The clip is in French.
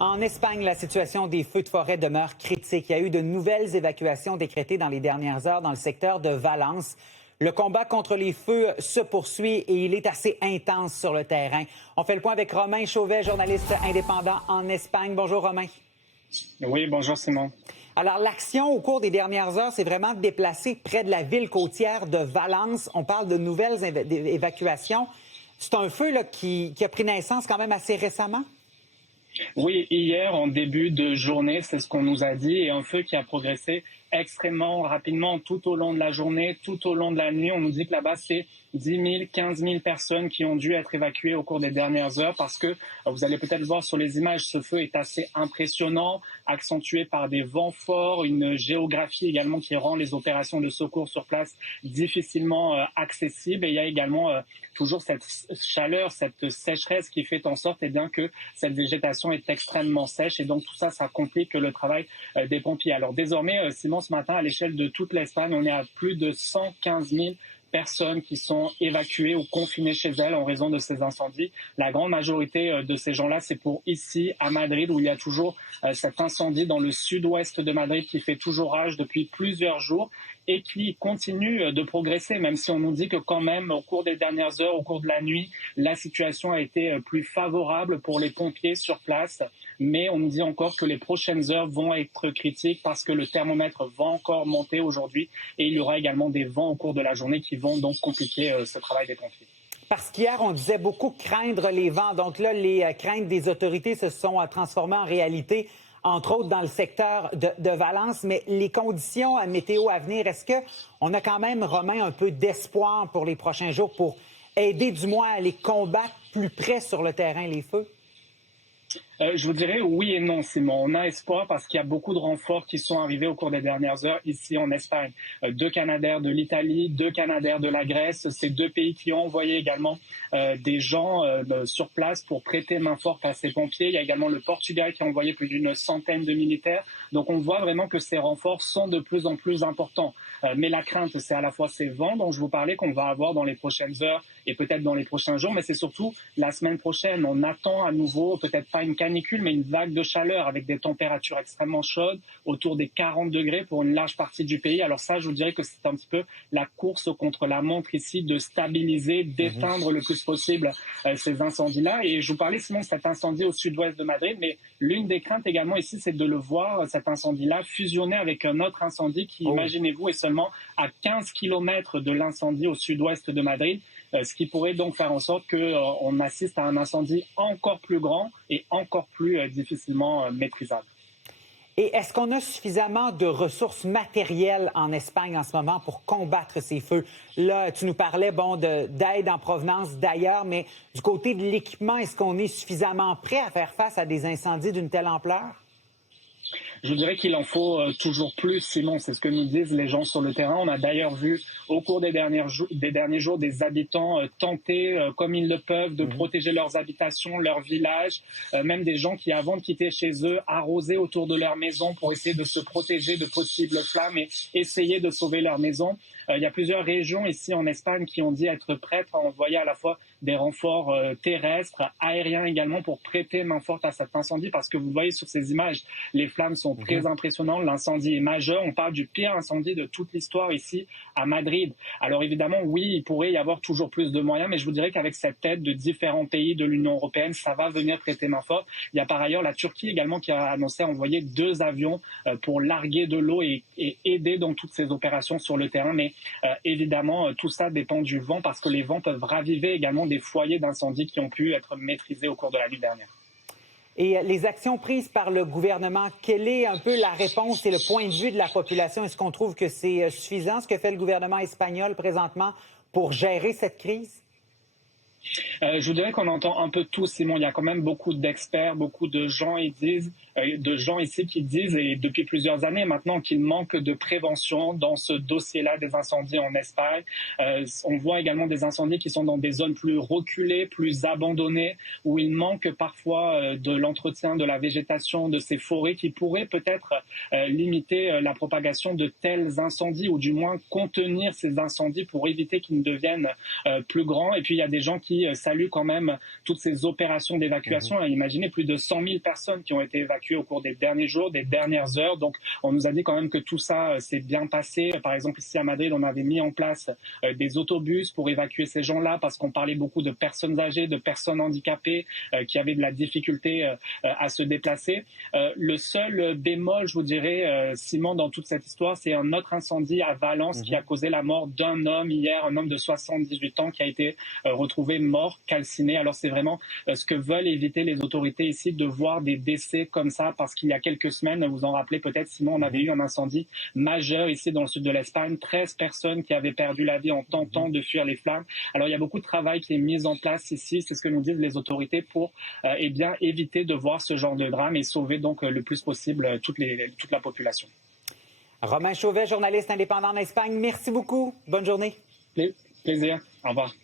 En Espagne, la situation des feux de forêt demeure critique. Il y a eu de nouvelles évacuations décrétées dans les dernières heures dans le secteur de Valence. Le combat contre les feux se poursuit et il est assez intense sur le terrain. On fait le point avec Romain Chauvet, journaliste indépendant en Espagne. Bonjour Romain. Oui, bonjour Simon. Alors, l'action au cours des dernières heures s'est vraiment déplacée près de la ville côtière de Valence. On parle de nouvelles évacuations. C'est un feu là, qui a pris naissance quand même assez récemment? Oui, hier, en début de journée, c'est ce qu'on nous a dit, et un feu qui a progressé extrêmement rapidement tout au long de la journée, tout au long de la nuit. On nous dit que là-bas, c'est 10 000, 15 000 personnes qui ont dû être évacuées au cours des dernières heures parce que, vous allez peut-être voir sur les images, ce feu est assez impressionnant, accentué par des vents forts, une géographie également qui rend les opérations de secours sur place difficilement accessibles. Et il y a également toujours cette chaleur, cette sécheresse qui fait en sorte que cette végétation est extrêmement sèche. Et donc tout ça, ça complique le travail des pompiers. Alors désormais, Simon, ce matin, à l'échelle de toute l'Espagne, on est à plus de 115 000 personnes qui sont évacuées ou confinées chez elles en raison de ces incendies. La grande majorité de ces gens-là, c'est pour ici, à Madrid, où il y a toujours cet incendie dans le sud-ouest de Madrid qui fait toujours rage depuis plusieurs jours et qui continue de progresser, même si on nous dit que quand même, au cours des dernières heures, au cours de la nuit, la situation a été plus favorable pour les pompiers sur place. Mais on nous dit encore que les prochaines heures vont être critiques parce que le thermomètre va encore monter aujourd'hui et il y aura également des vents au cours de la journée qui vont donc compliquer ce travail des pompiers. Parce qu'hier, on disait beaucoup craindre les vents. Donc là, les craintes des autorités se sont transformées en réalité, entre autres dans le secteur de Valence. Mais les conditions météo à venir, est-ce qu'on a quand même, Romain, un peu d'espoir pour les prochains jours pour aider du moins à les combattre plus près sur le terrain, les feux? Je vous dirais oui et non, Simon. On a espoir parce qu'il y a beaucoup de renforts qui sont arrivés au cours des dernières heures ici en Espagne. 2 Canadair de l'Italie, 2 Canadair de la Grèce. Ces 2 pays qui ont envoyé également des gens sur place pour prêter main forte à ces pompiers. Il y a également le Portugal qui a envoyé plus d'une centaine de militaires. Donc on voit vraiment que ces renforts sont de plus en plus importants. Mais la crainte, c'est à la fois ces vents dont je vous parlais qu'on va avoir dans les prochaines heures et peut-être dans les prochains jours, mais c'est surtout la semaine prochaine. On attend à nouveau, peut-être pas une canicule, mais une vague de chaleur avec des températures extrêmement chaudes, autour des 40 degrés pour une large partie du pays. Alors ça, je vous dirais que c'est un petit peu la course contre la montre ici, de stabiliser, d'éteindre le plus possible ces incendies-là. Et je vous parlais sinon de cet incendie au sud-ouest de Madrid, mais l'une des craintes également ici, c'est de le voir, cet incendie-là, fusionner avec un autre incendie qui, imaginez-vous, est seulement à 15 km de l'incendie au sud-ouest de Madrid. Ce qui pourrait donc faire en sorte qu'on assiste à un incendie encore plus grand et encore plus difficilement maîtrisable. Et est-ce qu'on a suffisamment de ressources matérielles en Espagne en ce moment pour combattre ces feux? Là, tu nous parlais d'aide en provenance d'ailleurs, mais du côté de l'équipement, est-ce qu'on est suffisamment prêt à faire face à des incendies d'une telle ampleur? Je dirais qu'il en faut toujours plus, Simon. C'est ce que nous disent les gens sur le terrain. On a d'ailleurs vu au cours des derniers jours des habitants tenter, comme ils le peuvent, de protéger leurs habitations, leurs villages, même des gens qui, avant de quitter chez eux, arrosaient autour de leur maison pour essayer de se protéger de possibles flammes et essayer de sauver leur maison. Il y a plusieurs régions ici en Espagne qui ont dit être prêtes à envoyer à la fois des renforts terrestres, aériens également, pour prêter main forte à cet incendie, parce que vous voyez sur ces images, les flammes sont très impressionnantes, l'incendie est majeur, on parle du pire incendie de toute l'histoire ici à Madrid. Alors évidemment, oui, il pourrait y avoir toujours plus de moyens, mais je vous dirais qu'avec cette aide de différents pays de l'Union européenne, ça va venir prêter main forte. Il y a par ailleurs la Turquie également qui a annoncé envoyer 2 avions pour larguer de l'eau et aider dans toutes ces opérations sur le terrain, mais évidemment, tout ça dépend du vent parce que les vents peuvent raviver également des foyers d'incendie qui ont pu être maîtrisés au cours de la nuit dernière. Et les actions prises par le gouvernement, quelle est un peu la réponse et le point de vue de la population? Est-ce qu'on trouve que c'est suffisant ce que fait le gouvernement espagnol présentement pour gérer cette crise? Je vous dirais qu'on entend un peu tout, Simon. Il y a quand même beaucoup d'experts, beaucoup de gens ici qui disent, et depuis plusieurs années maintenant, qu'il manque de prévention dans ce dossier-là des incendies en Espagne. On voit également des incendies qui sont dans des zones plus reculées, plus abandonnées, où il manque parfois de l'entretien de la végétation, de ces forêts qui pourraient peut-être limiter la propagation de tels incendies, ou du moins contenir ces incendies pour éviter qu'ils ne deviennent plus grands. Et puis il y a des gens qui qui salue quand même toutes ces opérations d'évacuation. Imaginez plus de 100 000 personnes qui ont été évacuées au cours des derniers jours, des dernières heures. Donc, on nous a dit quand même que tout ça s'est bien passé. Par exemple, ici à Madrid, on avait mis en place des autobus pour évacuer ces gens-là parce qu'on parlait beaucoup de personnes âgées, de personnes handicapées qui avaient de la difficulté à se déplacer. Le seul bémol, je vous dirais, Simon, dans toute cette histoire, c'est un autre incendie à Valence qui a causé la mort d'un homme hier, un homme de 78 ans qui a été retrouvé mort, calciné. Alors c'est vraiment ce que veulent éviter les autorités ici, de voir des décès comme ça, parce qu'il y a quelques semaines, vous en rappelez peut-être, Simon, on avait eu un incendie majeur ici dans le sud de l'Espagne, 13 personnes qui avaient perdu la vie en tentant de fuir les flammes. Alors il y a beaucoup de travail qui est mis en place ici, c'est ce que nous disent les autorités pour eh bien, éviter de voir ce genre de drame et sauver donc le plus possible toute la population. Romain Chauvet, journaliste indépendant en Espagne, merci beaucoup. Bonne journée. Plaisir. Au revoir.